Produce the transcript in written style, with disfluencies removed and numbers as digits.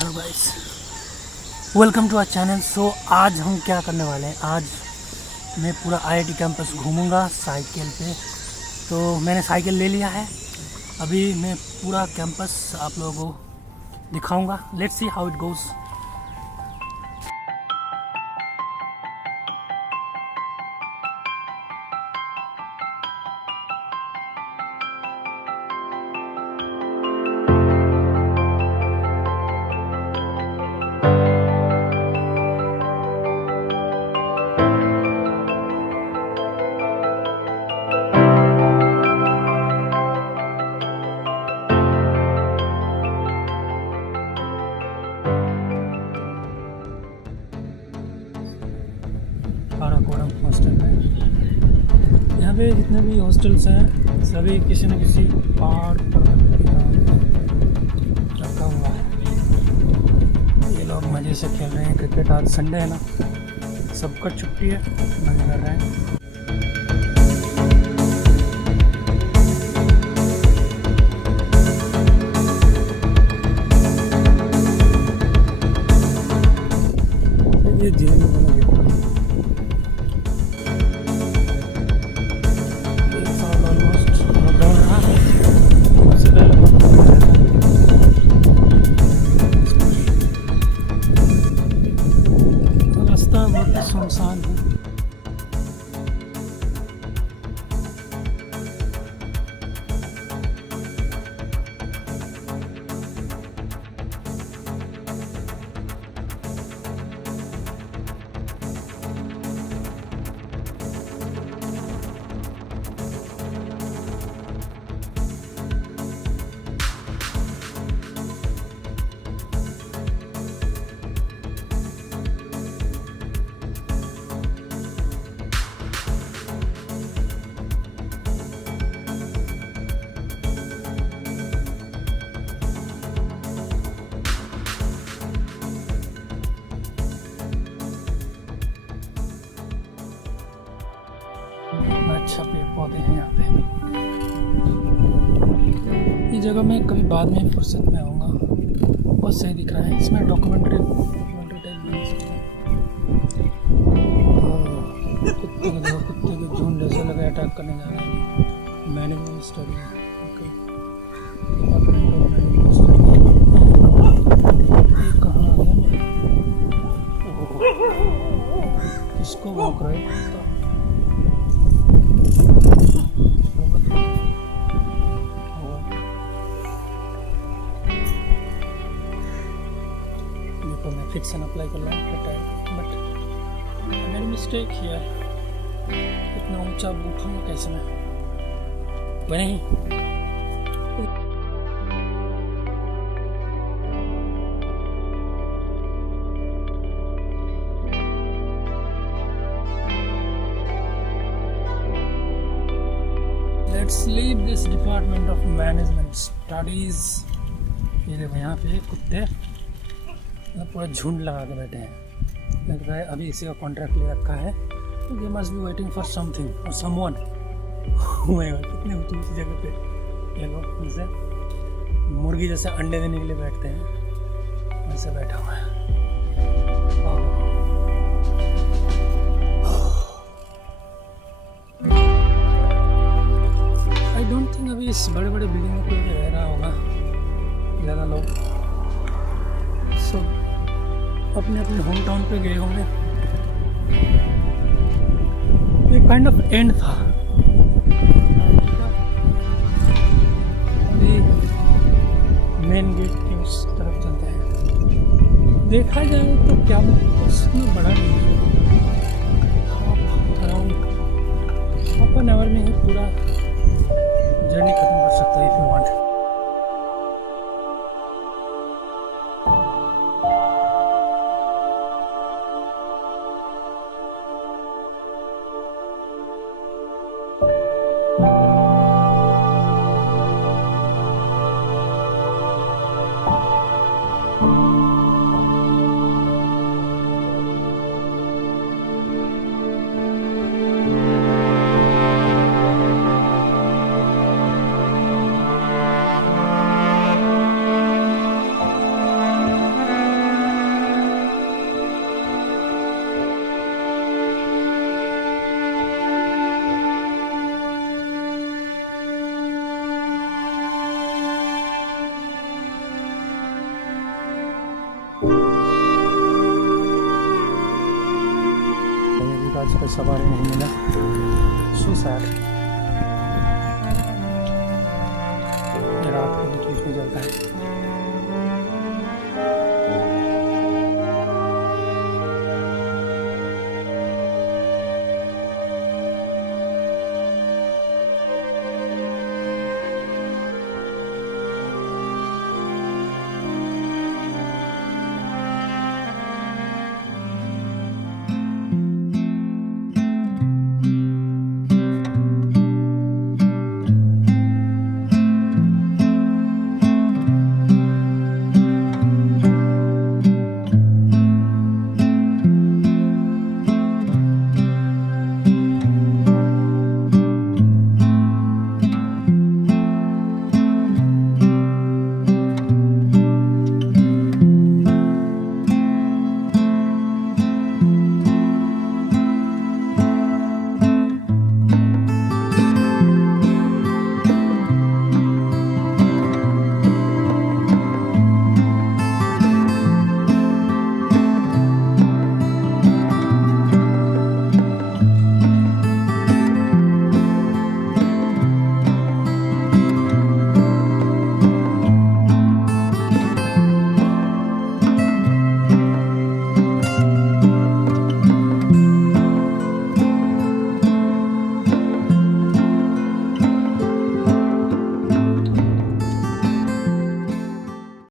Hello guys, welcome to our channel. So आज हम क्या करने वाले हैं, आज मैं पूरा आईआईटी कैंपस घूमूंगा साइकिल पे। तो मैंने साइकिल ले लिया है, अभी मैं पूरा कैंपस आप लोगों को दिखाऊंगा। Let's see how it goes. Hostel है, यहाँ पे जितने भी हॉस्टल्स हैं सभी किसी न किसी पहाड़ पर रखा हुआ है। ये लोग मज़े से खेल रहे हैं क्रिकेट। आज संडे है ना, सबका छुट्टी है, मज़े कर रहे हैं। ये जेल वाला गेट रास्ता बहुत सुनसान है। अच्छा पेड़ पौधे हैं यहाँ पे। ये जगह मैं कभी बाद में फुर्सत में आऊँगा। बहुत सही दिख रहा है, इसमें डॉक्यूमेंट्री टाइप बना सकते हैं। कुत्ते के झुंड जैसे लगे अटैक करने जा रहे हैं। मैनेजमेंट स्टडी है, कहाँ आ गया मैं? किसको भौंक रहा है? देखो मैं फिक्सन अप्लाई कर रहा हूँ, बट मेरी मिस्टेक है। इतना ऊंचा उठाऊंगा कैसे मैं? वही let's leave this department of management studies. ये देखो यहाँ पे कुत्ते पूरा झुंड लगा के बैठे हैं। लग रहा है अभी इसी का कॉन्ट्रैक्ट ले रखा है। They must be waiting for something और समवन। कितने ऊंची ऊंची जगह पे ये लोग जैसे मुर्गी जैसे अंडे देने के लिए बैठते हैं, वैसे बैठा हुआ है। आई डोंट थिंक अभी इस बड़े बड़े बिल्डिंग में कोई रह रहा होगा ज़्यादा लोग। सब अपने अपने होम टाउन पे गए होंगे। एक काइंड ऑफ एंड था। अभी मेन गेट के उस तरफ चलते हैं। देखा जाए तो क्या उसमें बड़ा नहीं है। अराउंड हाफ एन आवर में ही पूरा जर्नी खत्म कर सकता है इफ यू वांट। सवारी नहीं मिला। So sad.